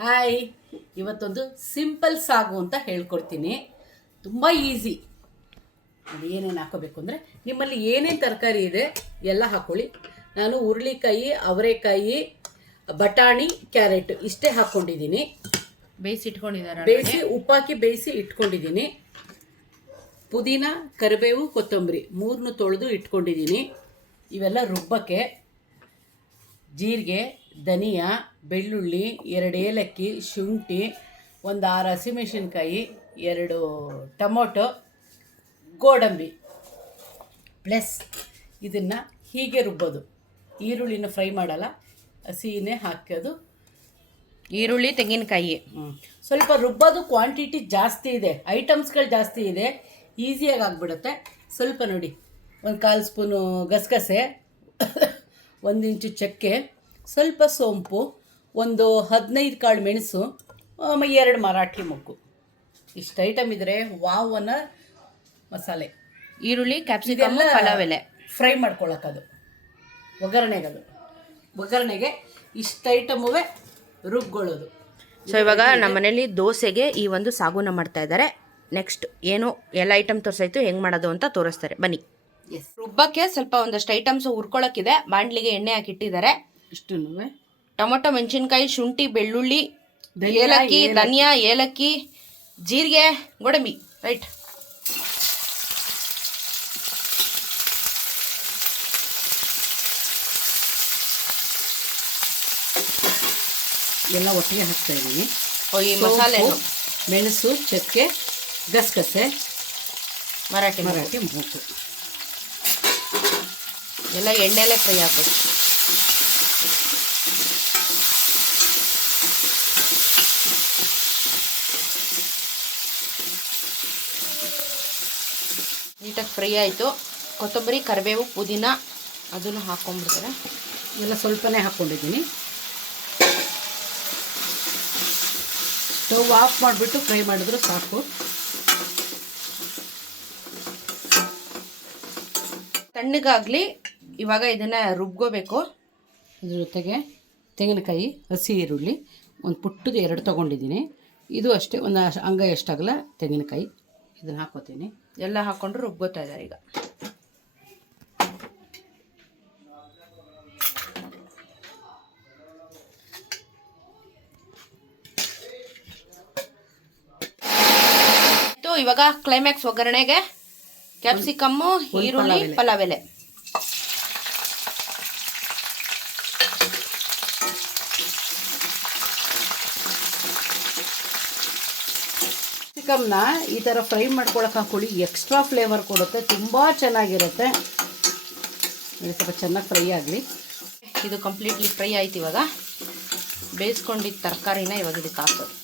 Hi, ಇವತ್ತೊಂದು simple ಸಾಗು ಅಂತ ಹೇಳ್ಕೊಡ್ತೀನಿ. ತುಂಬ ಈಸಿ. ಅದು ಏನೇನು ಹಾಕೋಬೇಕು ಅಂದರೆ, ನಿಮ್ಮಲ್ಲಿ ಏನೇನು ತರಕಾರಿ ಇದೆ ಎಲ್ಲ ಹಾಕ್ಕೊಳ್ಳಿ. ನಾನು ಹುರುಳಿಕಾಯಿ, ಅವರೆಕಾಯಿ, ಬಟಾಣಿ, ಕ್ಯಾರೆಟ್ ಇಷ್ಟೇ ಹಾಕ್ಕೊಂಡಿದ್ದೀನಿ. ಬೇಯಿಸಿ ಉಪ್ಪಾಕಿ ಬೇಯಿಸಿ ಇಟ್ಕೊಂಡಿದ್ದೀನಿ. ಪುದೀನ, ಕರಿಬೇವು, ಕೊತ್ತಂಬರಿ ಮೂರನ್ನು ತೊಳೆದು ಇಟ್ಕೊಂಡಿದ್ದೀನಿ. ಇವೆಲ್ಲ ರುಬ್ಬಕ್ಕೆ ಜೀರಿಗೆ, ಧನಿಯಾ, ಬೆಳ್ಳುಳ್ಳಿ, 2 ಏಲಕ್ಕಿ, ಶುಂಠಿ, ಒಂದು 6 ಹಸಿಮೆಣಸಿನ್ಕಾಯಿ, 2 ಟೊಮೊಟೊ, ಗೋಡಂಬಿ ಪ್ಲಸ್ ಇದನ್ನು ಹೀಗೆ ರುಬ್ಬೋದು. ಈರುಳ್ಳಿನ ಫ್ರೈ ಮಾಡಲ್ಲ, ಹಸಿನೇ ಹಾಕೋದು. ಈರುಳ್ಳಿ, ತೆಂಗಿನಕಾಯಿ ಸ್ವಲ್ಪ ರುಬ್ಬೋದು. ಕ್ವಾಂಟಿಟಿ ಜಾಸ್ತಿ ಇದೆ, ಐಟಮ್ಸ್ಗಳು ಜಾಸ್ತಿ ಇದೆ, ಈಸಿಯಾಗಿ ಆಗಿಬಿಡುತ್ತೆ. ಸ್ವಲ್ಪ ನೋಡಿ, 1/4 ಸ್ಪೂನು ಗಸಗಸೆ, 1 ಇಂಚು ಚಕ್ಕೆ, ಸ್ವಲ್ಪ ಸೋಂಪು, ಒಂದು 15 ಕಾಳು ಮೆಣಸು, 2 ಮರಾಠಿ ಮೊಗ್ಗು. ಇಷ್ಟು ಐಟಮ್ ಇದ್ದರೆ ವಾವ್ ಅನ್ನೋ ಮಸಾಲೆ. ಈರುಳ್ಳಿ, ಕ್ಯಾಪ್ಸಿಕಮ್, ಪಲಾವ್ ಎಲೆ ಫ್ರೈ ಮಾಡ್ಕೊಳ್ಳೋಕ್ಕದು ಒಗ್ಗರಣೆಗೆ ಇಷ್ಟು ಐಟಮುವೆ ರುಬ್ಕೊಳ್ಳೋದು. ಸೊ ಇವಾಗ ನಮ್ಮ ಮನೇಲಿ ದೋಸೆಗೆ ಈ ಒಂದು ಸಾಗುನ ಮಾಡ್ತಾ ಇದ್ದಾರೆ. ನೆಕ್ಸ್ಟ್ ಏನು ಎಲ್ಲ ಐಟಮ್ ತೋರಿಸಾಯ್ತು, ಹೆಂಗೆ ಮಾಡೋದು ಅಂತ ತೋರಿಸ್ತಾರೆ, ಬನ್ನಿ. ರುಬ್ಬಕ್ಕೆ ಸ್ವಲ್ಪ ಒಂದಷ್ಟು ಐಟಮ್ಸ್ ಹುರ್ಕೊಳ್ಳೋಕ್ಕಿದೆ. ಬಾಣಲಿಗೆ ಎಣ್ಣೆ ಹಾಕಿಟ್ಟಿದ್ದಾರೆ. ಇಷ್ಟು ಟೊಮೊಟೊ, ಮೆಣಸಿನ್ಕಾಯಿ, ಶುಂಠಿ, ಬೆಳ್ಳುಳ್ಳಿ, ಏಲಕ್ಕಿ, ಧನಿಯಾ, ಏಲಕ್ಕಿ, ಜೀರಿಗೆ, ಗೋಡಂಬಿ. ರೈಟ್. ಎಲ್ಲ ಒಟ್ಟಿಗೆ ಹಾಕ್ತಾ ಇದ್ದೀನಿ. ಈ ಮಸಾಲೆ ಮೆಣಸು, ಚಕ್ಕೆ, ಗಸಗಸೆ, ಮರಾಠಿ ಮೂಗು ಎಲ್ಲ ಎಣ್ಣೆಲೆ ಫ್ರೈ ಹಾಕೋದು. ನೀಟಾಗಿ ಫ್ರೈ ಆಯಿತು. ಕೊತ್ತಂಬರಿ, ಕರಿಬೇವು, ಪುದೀನ ಅದನ್ನು ಹಾಕ್ಕೊಂಡ್ಬಿಡ್ತಾರೆ. ಎಲ್ಲ ಸ್ವಲ್ಪನೇ ಹಾಕ್ಕೊಂಡಿದ್ದೀನಿ. ಸ್ಟವ್ ಆಫ್ ಮಾಡಿಬಿಟ್ಟು ಫ್ರೈ ಮಾಡಿದ್ರು ಸಾಕು. ತಣ್ಣಗಾಗಲಿ. ಇವಾಗ ಇದನ್ನು ರುಬ್ಕೋಬೇಕು. ಇದ್ರ ಜೊತೆಗೆ ತೆಂಗಿನಕಾಯಿ, ಹಸಿ ಈರುಳ್ಳಿ, ಒಂದು ಪುಟ್ಟದು 2 ತೊಗೊಂಡಿದ್ದೀನಿ. ಇದು ಅಷ್ಟೇ, ಒಂದು ಅಂಗೈ ಎಷ್ಟಾಗಲ್ಲ ತೆಂಗಿನಕಾಯಿ. ಇದನ್ನು ಹಾಕೋತೀನಿ. ಎಲ್ಲ ಹಾಕ್ಕೊಂಡು ರುಬ್ಕೋತಾ ಇದ್ದಾರೆ ಈಗ. ಇವಾಗ ಕ್ಲೈಮ್ಯಾಕ್ಸ್ ಒಗ್ಗರಣೆಗೆ ಕ್ಯಾಪ್ಸಿಕಮ್ಮು, ಈರುಳ್ಳಿ, ಪಲಾವ್ ಎಲೆ. ಕ್ಯಾಪ್ಸಿಕಮ್ನ ಈ ಥರ ಫ್ರೈ ಮಾಡ್ಕೊಳಕ್ಕೆ ಹಾಕೊಳ್ಳಿ. ಎಕ್ಸ್ಟ್ರಾ ಫ್ಲೇವರ್ ಕೊಡುತ್ತೆ, ತುಂಬ ಚೆನ್ನಾಗಿರುತ್ತೆ. ಸ್ವಲ್ಪ ಚೆನ್ನಾಗಿ ಫ್ರೈ ಆಗಲಿ. ಇದು ಕಂಪ್ಲೀಟ್ಲಿ ಫ್ರೈ ಆಯ್ತು. ಇವಾಗ ಬೇಯಿಸ್ಕೊಂಡಿದ್ದ ತರಕಾರಿನ ಇವಾಗ ಇದಕ್ಕೆ ಹಾಕೋದು.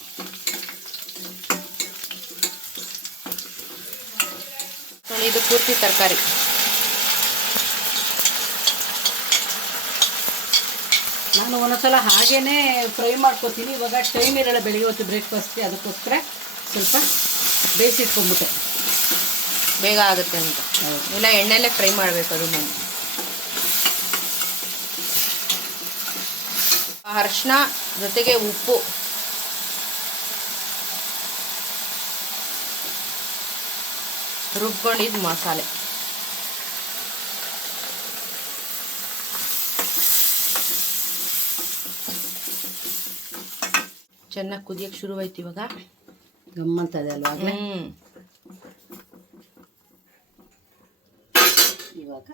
ಇದು ಪೂರ್ತಿ ತರಕಾರಿ. ನಾನು ಒಂದೊಂದ್ಸಲ ಹಾಗೇ ಫ್ರೈ ಮಾಡ್ಕೊತೀನಿ. ಇವಾಗ ಟೈಮ್ ಇರಲ್ಲ ಬೆಳಿಗ್ಗೆ ಹೊತ್ತು ಬ್ರೇಕ್ಫಾಸ್ಟ್ಗೆ, ಅದಕ್ಕೋಸ್ಕರ ಸ್ವಲ್ಪ ಬೇಯಿಸಿಟ್ಕೊಂಡ್ಬಿಟ್ಟೆ, ಬೇಗ ಆಗುತ್ತೆ ಅಂತ. ಇಲ್ಲ, ಎಣ್ಣೆಲೆ ಫ್ರೈ ಮಾಡಬೇಕು. ಅದನ್ನು ಅರಿಶಿನ ಜೊತೆಗೆ ಉಪ್ಪು, ರುಬ್ಕೊಂಡಿದ್ದು ಮಸಾಲೆ. ಚೆನ್ನಾಗಿ ಕುದಿಯಕ್ಕೆ ಶುರುವಾಯ್ತು. ಇವಾಗ ಗಮ್ಮಂತದೆ ಅಲ್ವಾ? ಇವಾಗ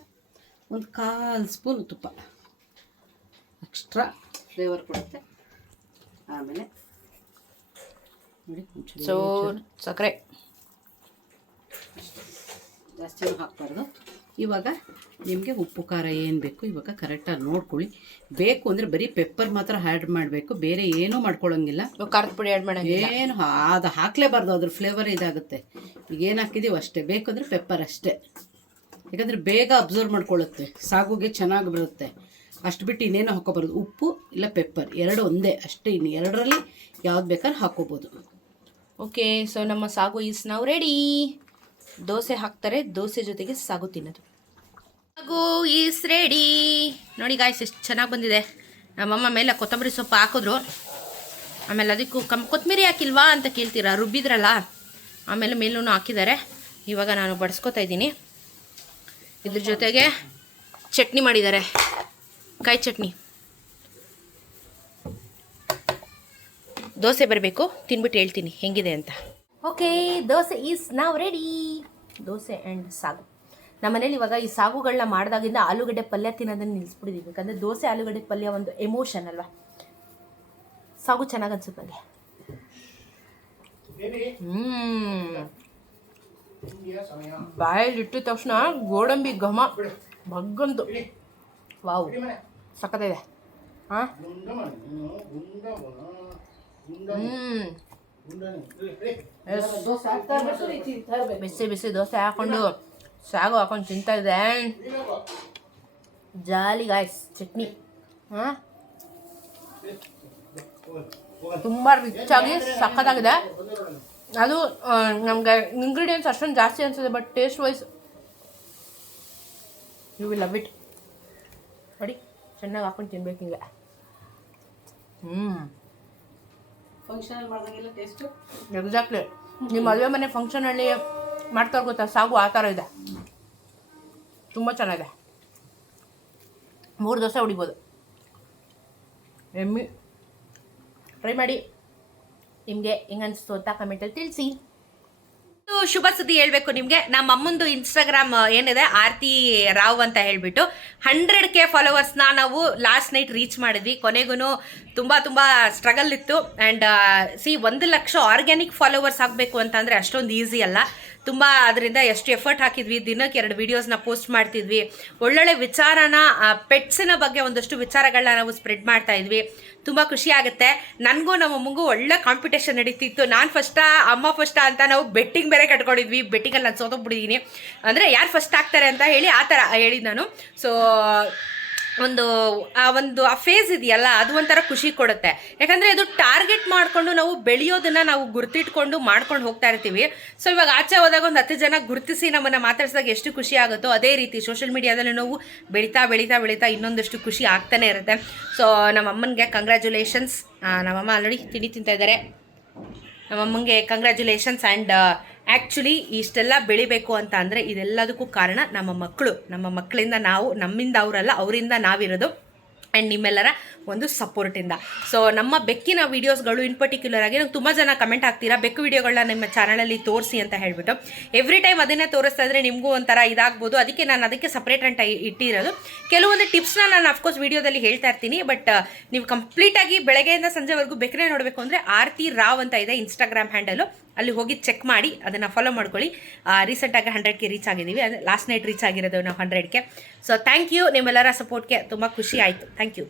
1/4 ಸ್ಪೂನ್ ತುಪ್ಪ, ಎಕ್ಸ್ಟ್ರಾ ಫ್ಲೇವರ್ ಕೊಡುತ್ತೆ. ಆಮೇಲೆ ನೋಡಿ, ಸಕ್ಕರೆ ಜಾಸ್ತಿನೂ ಹಾಕ್ಬಾರ್ದು. ಇವಾಗ ನಿಮಗೆ ಉಪ್ಪು ಖಾರ ಏನು ಬೇಕು ಇವಾಗ ಕರೆಕ್ಟಾಗಿ ನೋಡ್ಕೊಳ್ಳಿ. ಬೇಕು ಅಂದರೆ ಬರೀ ಪೆಪ್ಪರ್ ಮಾತ್ರ ಆ್ಯಡ್ ಮಾಡಬೇಕು, ಬೇರೆ ಏನೂ ಮಾಡ್ಕೊಳ್ಳೋಂಗಿಲ್ಲ. ಖಾರದ ಪುಡಿ ಆ್ಯಡ್ ಮಾಡಿ ಏನು ಅದು ಹಾಕಲೇಬಾರ್ದು, ಅದ್ರ ಫ್ಲೇವರ್ ಇದಾಗುತ್ತೆ. ಈಗ ಏನು ಹಾಕಿದ್ದೀವಿ ಅಷ್ಟೇ, ಬೇಕು ಅಂದರೆ ಪೆಪ್ಪರ್ ಅಷ್ಟೇ. ಯಾಕಂದರೆ ಬೇಗ ಅಬ್ಸರ್ವ್ ಮಾಡ್ಕೊಳ್ಳುತ್ತೆ, ಸಾಗುಗೆ ಚೆನ್ನಾಗಿ ಬರುತ್ತೆ. ಅಷ್ಟು ಬಿಟ್ಟು ಇನ್ನೇನು ಹಾಕೋಬಾರ್ದು. ಉಪ್ಪು ಇಲ್ಲ ಪೆಪ್ಪರ್ 2 ಒಂದೇ ಅಷ್ಟೇ. ಇನ್ನು 2ರಲ್ಲಿ ಯಾವ್ದು ಬೇಕಾದ್ರೆ ಹಾಕೋಬೋದು. ಓಕೆ, ಸೊ ನಮ್ಮ ಸಾಗು ಈಸ್ ನೌ ರೆಡಿ. ದೋಸೆ ಹಾಕ್ತಾರೆ, ದೋಸೆ ಜೊತೆಗೆ ಸಾಗು ತಿನ್ನೋದು. ಸಾಗು ಈಸ್ ರೆಡಿ. ನೋಡಿ ಗಾಯ್ಸ್, ಎಷ್ಟು ಚೆನ್ನಾಗಿ ಬಂದಿದೆ. ನಮ್ಮಮ್ಮ ಮೇಲೆ ಕೊತ್ತಂಬರಿ ಸೊಪ್ಪು ಹಾಕಿದ್ರು. ಆಮೇಲೆ ಅದಕ್ಕೂ ಕೊತ್ತಂಬರಿ ಹಾಕಿಲ್ವಾ ಅಂತ ಕೇಳ್ತೀರಾ, ರುಬ್ಬಿದ್ರಲ್ಲ ಆಮೇಲೆ ಮೇಲೂ ಹಾಕಿದ್ದಾರೆ. ಇವಾಗ ನಾನು ಬಡಿಸ್ಕೊತಾ ಇದ್ದೀನಿ. ಇದ್ರ ಜೊತೆಗೆ ಚಟ್ನಿ ಮಾಡಿದ್ದಾರೆ, ಕಾಯಿ ಚಟ್ನಿ. ದೋಸೆ ಬರಬೇಕು, ತಿನ್ಬಿಟ್ಟು ಹೇಳ್ತೀನಿ ಹೆಂಗಿದೆ ಅಂತ. ಓಕೆ, ದೋಸೆ ಈಸ್ ನಾವ್ ರೆಡಿ. ದೋಸೆ ಆ್ಯಂಡ್ ಸಾಗು. ನಮ್ಮ ಮನೇಲಿ ಇವಾಗ ಈ ಸಾಗುಗಳನ್ನ ಮಾಡಿದಾಗಿಂದ ಆಲೂಗಡ್ಡೆ ಪಲ್ಯ ತಿನ್ನೋದನ್ನು ನಿಲ್ಲಿಸ್ಬಿಟ್ಟಿದ್ದೀವಿ. ಯಾಕಂದರೆ ದೋಸೆ ಆಲೂಗಡ್ಡೆ ಪಲ್ಯ ಒಂದು ಎಮೋಷನ್ ಅಲ್ವಾ. ಸಾಗು ಚೆನ್ನಾಗಿ ಅನ್ಸುತ್ತೆ ನನಗೆ. ಬಾಯಲ್ಲಿ ಇಟ್ಟಿದ ತಕ್ಷಣ ಗೋಡಂಬಿ ಘಮ ಬಗ್ಗಂತು. ವಾವ್, ಸಕ್ಕತ್ತಿದೆ. ಹಾಂ, ಬಿಸಿ ಬಿಸಿ ದೋಸೆ ಹಾಕೊಂಡು ಸಾಗು ಹಾಕೊಂಡು ತಿಂತಾ ಇದೆ. ಜಾಲಿ ಗಾಯ್ಸ್. ಚಟ್ನಿ ಹಾಂ, ತುಂಬ ರಿಚ್ ಆಗಿ ಸಕ್ಕತ್ತಾಗಿದೆ. ಅದು ನಮಗೆ ಇಂಗ್ರೀಡಿಯೆಂಟ್ಸ್ ಅಷ್ಟೊಂದು ಜಾಸ್ತಿ ಅನಿಸುತ್ತೆ, but taste wise you will love it. ನೋಡಿ, ಚೆನ್ನಾಗಿ ಹಾಕೊಂಡು ತಿನ್ಬೇಕು ಹಿಂಗೆ. ಫಂಕ್ಷನಲ್ಲಿ ಮಾಡ್ದಂಗೆಲ್ಲ ಟೇಸ್ಟು ಎಕ್ಸಾಕ್ಟ್ಲಿ. ನಿಮ್ಮ ಮದುವೆ ಮನೆ ಫಂಕ್ಷನಲ್ಲಿ ಮಾಡ್ತಾರೆ ಗೊತ್ತಾ ಸಾಗು, ಆ ಥರ ಇದೆ. ತುಂಬ ಚೆನ್ನಾಗಿದೆ. 3 ದೋಸೆ ಹೊಡಿಬೋದು. ಎಮ್ಮಿ ಟ್ರೈ ಮಾಡಿ. ನಿಮಗೆ ಹೆಂಗನ್ನಿಸ್ತು ಅಂತ ಕಮೆಂಟಲ್ಲಿ ತಿಳಿಸಿ. ಶುಭ ಸುದ್ದಿ ಹೇಳ್ಬೇಕು ನಿಮಗೆ. ನಮ್ಮ ಅಮ್ಮಂದು ಇನ್ಸ್ಟಾಗ್ರಾಮ್ ಏನಿದೆ ಆರ್ತಿ ರಾವ್ ಅಂತ ಹೇಳ್ಬಿಟ್ಟು 100K ಫಾಲೋವರ್ಸ್ನ ನಾವು ಲಾಸ್ಟ್ ನೈಟ್ ರೀಚ್ ಮಾಡಿದ್ವಿ. ಕೊನೆಗೂ ತುಂಬ ಸ್ಟ್ರಗಲ್ ಇತ್ತು. ಆ್ಯಂಡ್ 1 ಲಕ್ಷ ಆರ್ಗ್ಯಾನಿಕ್ ಫಾಲೋವರ್ಸ್ ಆಗಬೇಕು ಅಂತಂದರೆ ಅಷ್ಟೊಂದು ಈಸಿ ಅಲ್ಲ. ತುಂಬ ಅದರಿಂದ ಎಷ್ಟು ಎಫರ್ಟ್ ಹಾಕಿದ್ವಿ. ದಿನಕ್ಕೆ 2 ವೀಡಿಯೋಸ್ನ ಪೋಸ್ಟ್ ಮಾಡ್ತಿದ್ವಿ. ಒಳ್ಳೊಳ್ಳೆ ವಿಚಾರನ, ಪೆಟ್ಸಿನ ಬಗ್ಗೆ ಒಂದಷ್ಟು ವಿಚಾರಗಳನ್ನ ನಾವು ಸ್ಪ್ರೆಡ್ ಮಾಡ್ತಾ ಇದ್ವಿ. ತುಂಬ ಖುಷಿ ಆಗುತ್ತೆ. ನನಗೂ ನಮ್ಮ ಅಮ್ಮಂಗೂ ಒಳ್ಳೆ ಕಾಂಪಿಟೇಷನ್ ನಡೀತಿತ್ತು. ನಾನು ಫಸ್ಟಾ ಅಮ್ಮ ಫಸ್ಟಾ ಅಂತ ನಾವು ಬೆಟ್ಟಿಂಗ್ ಬೇರೆ ಕಟ್ಕೊಂಡಿದ್ವಿ. ಬೆಟ್ಟಿಂಗಲ್ಲಿ ನಾನು ಸೋತೋಗ್ಬಿಟ್ಟಿದ್ದೀನಿ. ಅಂದರೆ ಯಾರು ಫಸ್ಟ್ ಆಗ್ತಾರೆ ಅಂತ ಹೇಳಿ ಆ ಥರ ಹೇಳಿದ್ದು ನಾನು. ಸೊ ಆ ಫೇಸ್ ಇದೆಯಲ್ಲ, ಅದು ಒಂಥರ ಖುಷಿ ಕೊಡುತ್ತೆ. ಯಾಕಂದರೆ ಅದು ಟಾರ್ಗೆಟ್ ಮಾಡಿಕೊಂಡು ನಾವು ಬೆಳೆಯೋದನ್ನು ನಾವು ಗುರ್ತಿಟ್ಕೊಂಡು ಮಾಡ್ಕೊಂಡು ಹೋಗ್ತಾ ಇರ್ತೀವಿ. ಸೊ ಇವಾಗ ಆಚೆ ಹೋದಾಗ ಒಂದು 10 ಜನ ಗುರುತಿಸಿ ನಮ್ಮನ್ನು ಮಾತಾಡ್ಸಿದಾಗ ಎಷ್ಟು ಖುಷಿ ಆಗುತ್ತೋ, ಅದೇ ರೀತಿ ಸೋಷಿಯಲ್ ಮೀಡಿಯಾದಲ್ಲಿ ನಾವು ಬೆಳೀತಾ ಇನ್ನೊಂದಷ್ಟು ಖುಷಿ ಆಗ್ತಾನೆ ಇರುತ್ತೆ. ಸೊ ನಮ್ಮಮ್ಮನಿಗೆ ಕಂಗ್ರ್ಯಾಚುಲೇಷನ್ಸ್. ನಮ್ಮಮ್ಮ ಆಲ್ರೆಡಿ ತಿಂಡಿ ತಿಂತಾ ಇದ್ದಾರೆ. ನಮ್ಮಮ್ಮಂಗೆ ಕಂಗ್ರ್ಯಾಚುಲೇಷನ್ಸ್. ಆ್ಯಂಡ್ ಆ್ಯಕ್ಚುಲಿ ಇಷ್ಟೆಲ್ಲ ಬೆಳಿಬೇಕು ಅಂತ ಅಂದರೆ ಇದೆಲ್ಲದಕ್ಕೂ ಕಾರಣ ನಮ್ಮ ಮಕ್ಕಳು. ನಮ್ಮ ಮಕ್ಕಳಿಂದ ನಾವು, ನಮ್ಮಿಂದ ಅವರಲ್ಲ, ಅವರಿಂದ ನಾವಿರೋದು. ಆ್ಯಂಡ್ ನಿಮ್ಮೆಲ್ಲರ ಒಂದು ಸಪೋರ್ಟಿಂದ. ಸೊ ನಮ್ಮ ಬೆಕ್ಕಿನ ವೀಡಿಯೋಸ್ಗಳು ಇನ್ ಪರ್ಟಿಕ್ಯುಲರ್ ಆಗಿ ನಂಗೆ ತುಂಬ ಜನ ಕಮೆಂಟ್ ಆಗ್ತೀರಾ, ಬೆಕ್ಕು ವೀಡಿಯೋಗಳನ್ನ ನಿಮ್ಮ ಚಾನಲಲ್ಲಿ ತೋರಿಸಿ ಅಂತ ಹೇಳ್ಬಿಟ್ಟು. ಎವ್ರಿ ಟೈಮ್ ಅದನ್ನೇ ತೋರಿಸ್ತಾ ಇದ್ರೆ ನಿಮಗೂ ಒಂಥರ ಇದಾಗ್ಬೋದು. ಅದಕ್ಕೆ ನಾನು ಅದಕ್ಕೆ ಸಪ್ರೇಟ್ ಅಂತ ಇಟ್ಟಿರೋದು. ಕೆಲವೊಂದು ಟಿಪ್ಸ್ನ ನಾನು ಅಫ್ಕೋರ್ಸ್ ವೀಡಿಯೋದಲ್ಲಿ ಹೇಳ್ತಾ ಇರ್ತೀನಿ. ಬಟ್ ನೀವು ಕಂಪ್ಲೀಟಾಗಿ ಬೆಳಗ್ಗೆಯಿಂದ ಸಂಜೆವರೆಗೂ ಬೆಕ್ಕನೇ ನೋಡಬೇಕು ಅಂದರೆ ಆರ್ತಿ ರಾವ್ ಅಂತ ಇದೆ ಇನ್ಸ್ಟಾಗ್ರಾಮ್ ಹ್ಯಾಂಡಲು. ಅಲ್ಲಿ ಹೋಗಿ ಚೆಕ್ ಮಾಡಿ, ಅದನ್ನು ಫಾಲೋ ಮಾಡ್ಕೊಳ್ಳಿ. ರೀಸೆಂಟಾಗಿ 100K ರೀಚ್ ಆಗಿದ್ದೀವಿ. ಅಂದರೆ ಲಾಸ್ಟ್ ನೈಟ್ ರೀಚ್ ಆಗಿರೋದು ನಾವು 100K. ಸೊ ಥ್ಯಾಂಕ್ ಯು ನಿಮ್ಮೆಲ್ಲರ ಸಪೋರ್ಟ್ಗೆ. ತುಂಬ ಖುಷಿ ಆಯಿತು. Thank you.